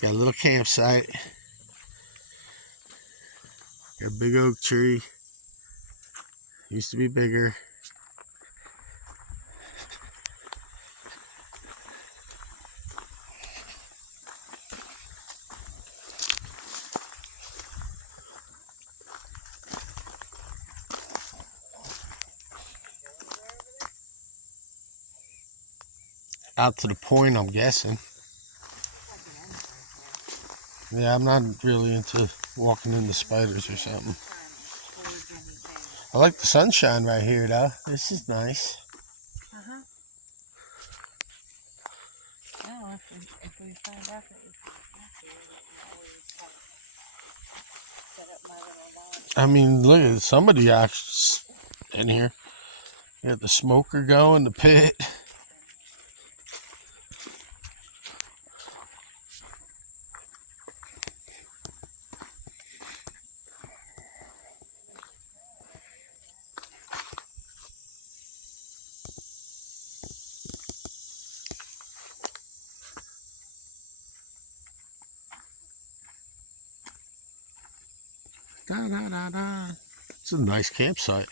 Got a little campsite. Got a big oak tree. Used to be bigger. Out to the point, I'm guessing. Yeah, I'm not really into walking into spiders or something. I like the sunshine right here, though. This is nice. Oh, if we find out that we can set up my little lodge. I mean, look at somebody actually in here. You got the smoker going, the pit. Da, da, da, da. It's a nice campsite.